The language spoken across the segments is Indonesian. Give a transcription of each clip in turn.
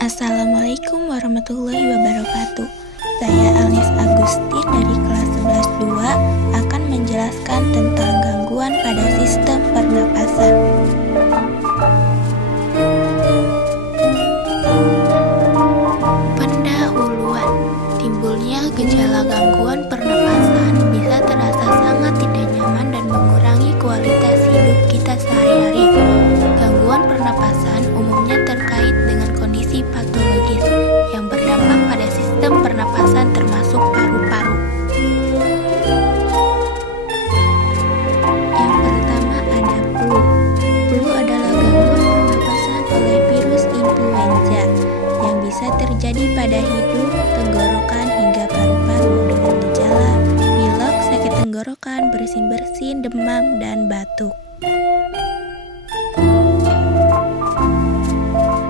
Assalamualaikum warahmatullahi wabarakatuh. Saya Alnis Agustin dari kelas 11-2 akan menjelaskan tentang gangguan pada sistem pernapasan. Pendahuluan. Timbulnya gejala gangguan pernapasan bisa terasa sangat tidak nyaman dan mengurangi kualitas hidup kita sehari-hari. Gangguan pernapasan umumnya terkait dengan kondisi patologis yang berdampak pada sistem pernapasan termasuk paru-paru. Yang pertama ada flu. Flu adalah gangguan pernapasan oleh virus influenza yang bisa terjadi pada hidung, tenggorokan hingga paru-paru dengan gejala pilek, sakit tenggorokan, bersin-bersin, demam, dan batuk.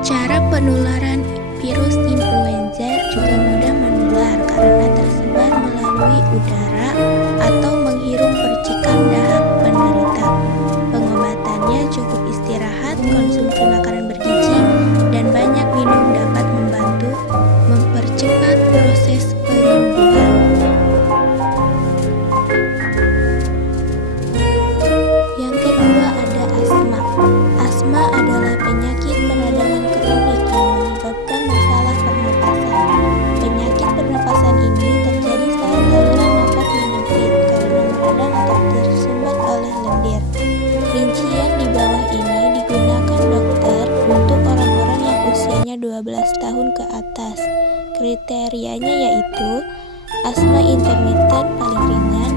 Cara penularan virus influenza juga mudah menular karena tersebar melalui udara atau menghirup percikan dahak penderita. Pengobatannya cukup istirahat, konsumsi makanan bergizi, dan banyak minum dapat membantu mempercepat proses penyembuhan. Yang kedua ada asma. Asma adalah penyakit peradangan kronik yang menyebabkan masalah pernapasan. Penyakit pernapasan ini terjadi saat saluran nafas menyempit karena meradang atau tersumbat oleh lendir. Rincian di bawah ini digunakan dokter untuk orang-orang yang usianya 12 tahun ke atas. Kriterianya yaitu asma intermiten paling ringan,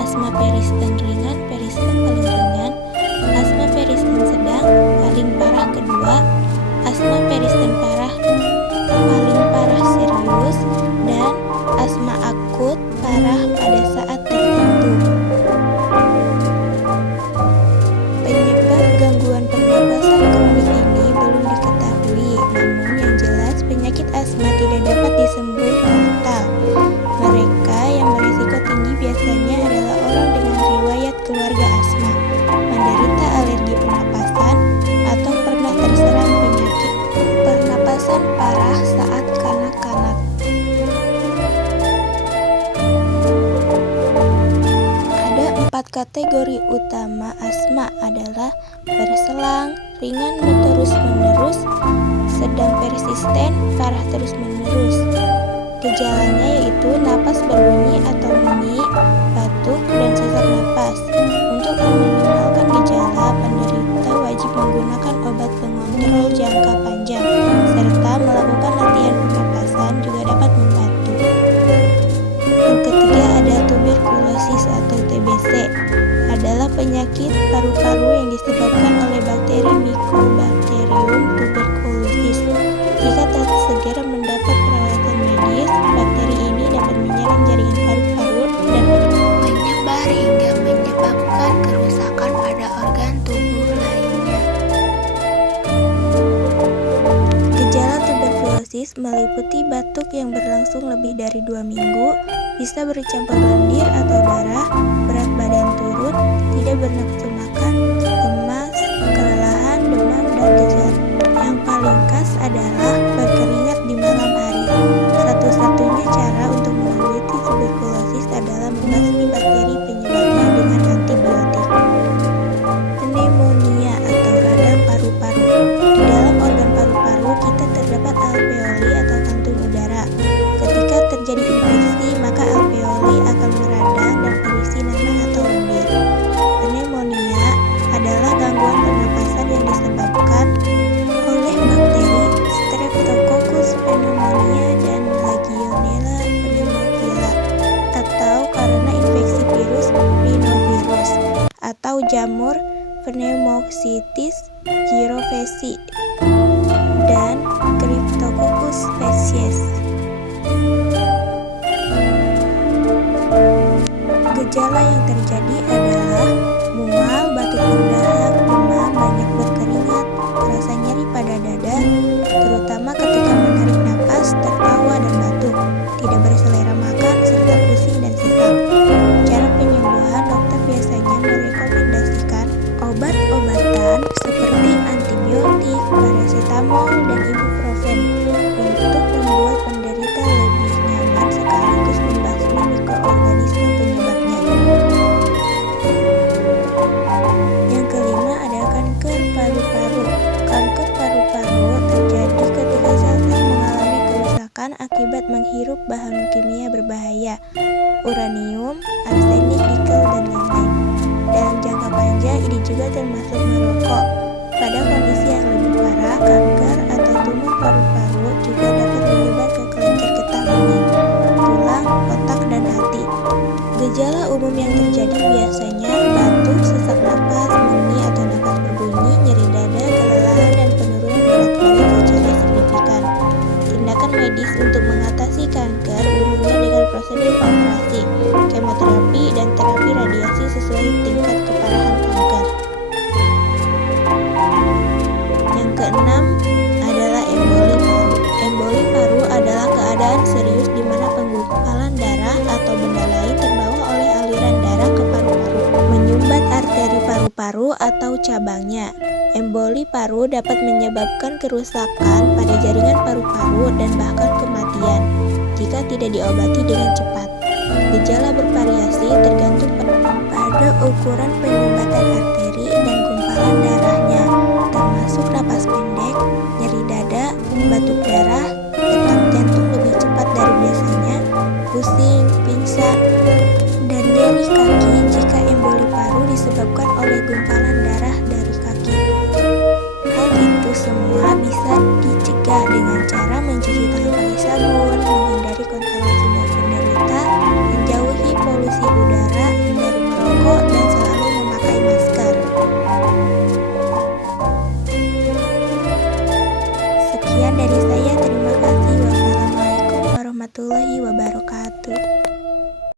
asma peristen ringan, peristen paling ringan, asma peristen sedang paling parah kedua, asma peristen parah paling parah serius, dan asma akut parah pada saat tertentu. Penyebab gangguan pernapasan kronik ini belum diketahui, namun yang jelas penyakit asma tidak dapat disembuh total. Mereka yang berisiko tinggi biasanya adalah orang dengan riwayat keluarga asma, menderita alergi pernapasan, atau pernah terserang penyakit pernapasan parah saat kanak-kanak. Ada 4 kategori utama asma adalah berselang, ringan terus-menerus, sedang persisten, parah terus-menerus. Gejalanya yaitu napas berbunyi atau bunyi, batuk, dan sesak napas. Untuk meminimalkan gejala, penderita wajib menggunakan obat pengontrol jangka panjang, serta melakukan latihan pernapasan juga dapat membantu. Yang ketiga ada tuberkulosis atau TBC, adalah penyakit paru-paru yang disebabkan oleh bakteri Mycobacterium tuberculosis. Jika tak segera mendapat perawatan medis, bakteri ini dapat menyerang jaringan paru-paru dan menyebar hingga menyebabkan kerusakan pada organ tubuh lainnya. Gejala tuberkulosis meliputi batuk yang berlangsung lebih dari 2 minggu, bisa bercampur lendir atau darah, berat badan turun, tidak bernafsu makan, lemas, kelelahan, demam, dan gejala yang paling khas adalah berkeringat di malam hari. Satu-satunya cara untuk mengobati tuberkulosis adalah membasmi bakteri penyebabnya dengan antibiotik. Pneumonia atau radang paru-paru. Di dalam organ paru-paru kita terdapat alveoli atau kantung udara. Ketika terjadi infeksi, maka alveoli akan meradang dan berisi nanah atau lendir. Pneumonia adalah gangguan pernapasan yang disebabkan oleh bakteri Streptococcus pneumonia dan Legionella pneumophila, atau karena infeksi virus rhinovirus atau jamur Pneumocystis jirovecii dan Cryptococcus species. Gejala yang terjadi adalah mual, batuk berdahak, demam, banyak berkeringat, rasa nyeri pada dada, terutama ketika menarik napas, tertawa, dan batuk, tidak berselera makan, serta pusing dan sesak. Cara penyembuhan, dokter biasanya merekomendasikan obat-obatan seperti antibiotik, paracetamol, dan ibuprofen. cabangnya. Emboli paru dapat menyebabkan kerusakan pada jaringan paru-paru dan bahkan kematian jika tidak diobati dengan cepat. Gejala bervariasi tergantung pada ukuran penyumbatan arteri dan gumpalan darahnya, termasuk napas pendek, nyeri dada, batuk darah, detak jantung lebih cepat dari biasanya, pusing, pingsan, dan nyeri kaki jika emboli paru disebabkan oleh gumpalan darah dari kaki. Hal itu semua bisa dicegah dengan cara mencuci tangan pakai sabun, menghindari kontak langsung dengan penderita, menjauhi polusi udara, hindari merokok, dan selalu memakai masker. Sekian dari saya, terima kasih. Wassalamualaikum warahmatullahi wabarakatuh.